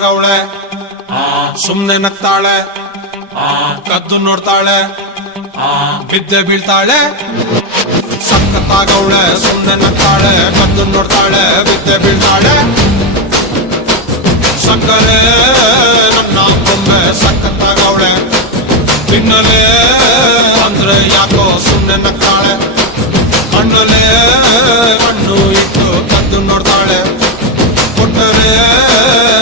ಸಖತ್ತಾಗವಳೆ ಸುಮ್ನೆ ನಗ್ತಾಳೆ ಕದ್ದು ನೋಡ್ತಾಳೆ ಬಿದ್ದೆ ಬೀಳ್ತಾಳೆ ಸಖತ್ತಾಗವಳೆ ಸುಮ್ನೆ ನಗ್ತಾಳೆ ಕದ್ದು ನೋಡ್ತಾಳೆ ಬಿದ್ದೆ ಬೀಳ್ತಾಳೆ ಸಕ್ಕರೆ ನನ್ನ ಬೊಮ್ಮೆ ಸಖತ್ತಾಗವಳೆ ತಿನ್ನಲೆ ಅಂದ್ರೆ ಯಾಕೋ ಸುಮ್ನೆ ನಗ್ತಾಳೆ ಹಣ್ಣಲೆ ಹಣ್ಣು ಇಟ್ಟು ಕದ್ದು ನೋಡ್ತಾಳೆ ಕೊಟ್ಟರೆ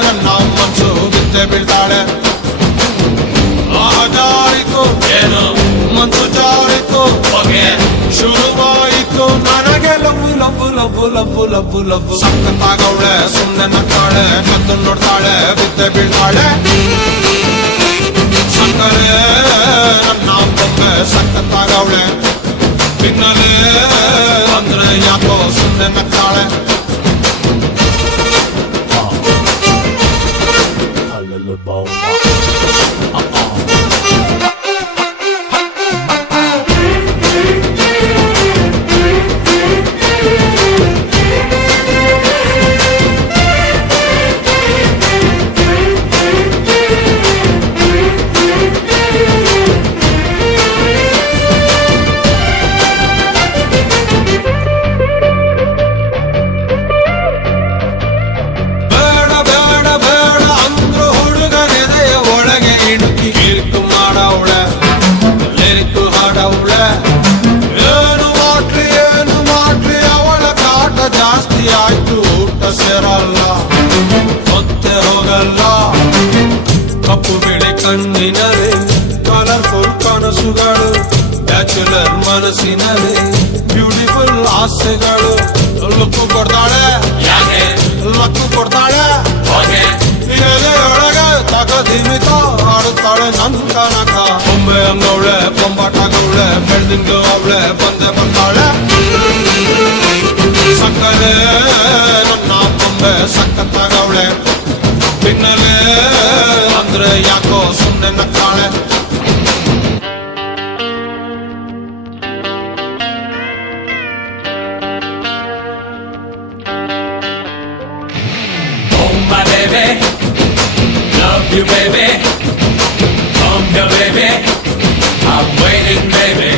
ನನ್ನ ಮನ್ಸು ಬಿದ್ದೆ ಬೀಳ್ತಾಳೆ ಜಾರಿತು ಏನು ಮನ್ಸು ಜಾರಿತು ಹೊಗೆ ಶುರುವಾಯಿತು ನನಗೆ love love love love love love ಸಖತ್ತಾಗವಳೆ ಸುಮ್ನೆ ನಗ್ತಾಳೆ ಕದ್ದು ನೋಡ್ತಾಳೆ ಬಿದ್ದೆ ಬೀಳ್ತಾಳೆ ಸಕ್ಕರೆ ನನ್ನ ಬೊಮ್ಮೆ ಸಖತ್ತಾಗವಳೆ ತಿನ್ನಲೆ ಅಂದ್ರೆ ಯಾಕೋ ಸುಮ್ನೆ ನಗ್ತಾಳೆ ಏನು ಮಾಡ್ಲಿ ಅವಳ ಕಾಟ ಜಾಸ್ತಿ ಆಯ್ತು ಊಟ ಸೇರಲ್ಲ ಹೊತ್ತೆ ಹೋಗಲ್ಲ ಕಪ್ಪು ಬಿಳಿ ಕಣ್ಣಿನಲ್ಲಿ ಕಲರ್ಫುಲ್ ಕನಸುಗಳು ಬ್ಯಾಚುಲರ್ ಮನಸ್ಸಿನಲ್ಲಿ ಬ್ಯೂಟಿಫುಲ್ ಆಸೆಗಳು ಲಕ್ಕು ಕೊಡ್ತಾಳೆ ಲಕ್ಕು ಕೊಡ್ತಾಳೆ ಎಲೆಯೊಳಗೆ ತಗದಿಮಿತ ಆಡುತ್ತಾಳೆ ನನ್ ಕನಕ ಬೊಂಬೆ ಅಂಗವಳೆ ಬೊಂಬಾಟಾಗವಳೆ ಬೆಳ್ದಿಂಗ್ಳು ಅವಳೆ ಬಂದೆ ಬರ್ತಾಳೆ ಸಕ್ಕರೆ ನನ್ನ ಬೊಂಬೆ ಸಖತ್ತಾಗವಳೆ ತಿನ್ನಲೆ ಅಂದ್ರೆ ಯಾಕೋ ಸುಮ್ನೆ ನಗ್ತಾಳೆ Love you, baby. Come here, baby. I'm waiting, baby.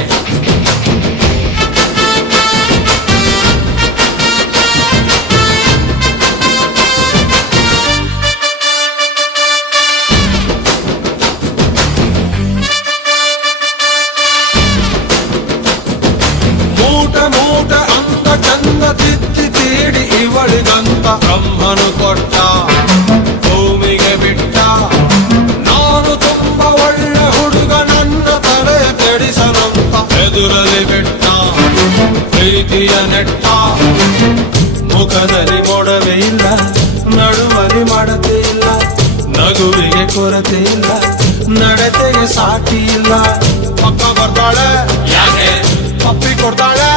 ಮೂಟೆ ಮೂಟೆ ಅಂದ ಚಂದ ತಿದ್ದಿ ತೀಡಿ ಇವಳಿಗಂತ ಬ್ರಹ್ಮನು ಕೊಟ್ಟ ಭೂಮಿಗೆ ಬಿಟ್ಟ ನಾನು ತುಂಬ ಒಳ್ಳೆ ಹುಡುಗ ನನ್ನ ತಲೆ ಕೆಡಿಸಲಂತ ಎದುರಲ್ಲಿ ಬಿಟ್ಟ ಪ್ರೀತಿಯ ನೆಟ್ಟ ಮುಖದಲ್ಲಿ ಮೊಡವೆ ಇಲ್ಲ ನಡುವಲಿ ಮಾಡತೆ ಇಲ್ಲ ನಗುವಿಗೆ ಕೊರತೆ ಇಲ್ಲ ನಡತೆಗೆ ಸಾಟಿ ಇಲ್ಲ ಪಕ್ಕ ಬರ್ತಾಳೆ ಪಪ್ಪಿ ಕೊಡ್ತಾಳೆ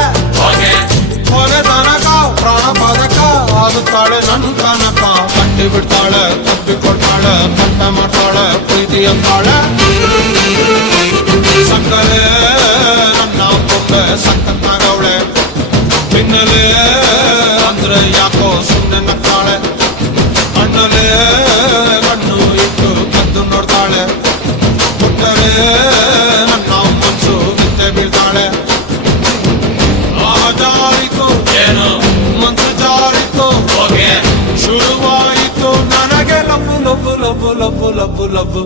ಕೊನೆ ತನಕ ಪ್ರಾಣ ಪದಕ ಆಗುತ್ತಾಳೆ ನನ್ ಕನಕ ಕಟ್ಟಿ ಬಿಡ್ತಾಳೆ ತಪ್ಪಿ ಕೊಡ್ತಾಳೆ ಕಟ್ಟ ಮಾಡ್ತಾಳೆ ಪ್ರೀತಿ ಅಂತಾಳೆ ಸಕ್ಕರೆ ನನ್ನ ಬೊಂಬೆ ಸಖತ್ತಾಗವಳೆ ತಿನ್ನಲೆ ಅಂದ್ರೆ ಯಾಕೋ ಸುಮ್ನೆ ನಗ್ತಾಳೆ ಹಣ್ಣಲೆ ಕಣ್ಣು ಇಟ್ಟು ಕದ್ದು ನೋಡ್ತಾಳೆ ಕೊಟ್ಟರೆ ನನ್ನ ಮನ್ಸು ಬಿದ್ದೆ ಬೀಳ್ತಾಳೆ ಜಾರಿತು ಏನು ಮನ್ಸು ಜಾರಿತು ಹೊಗೆ ಶುರುವಾಯಿತು ನನಗೆ love love love love love love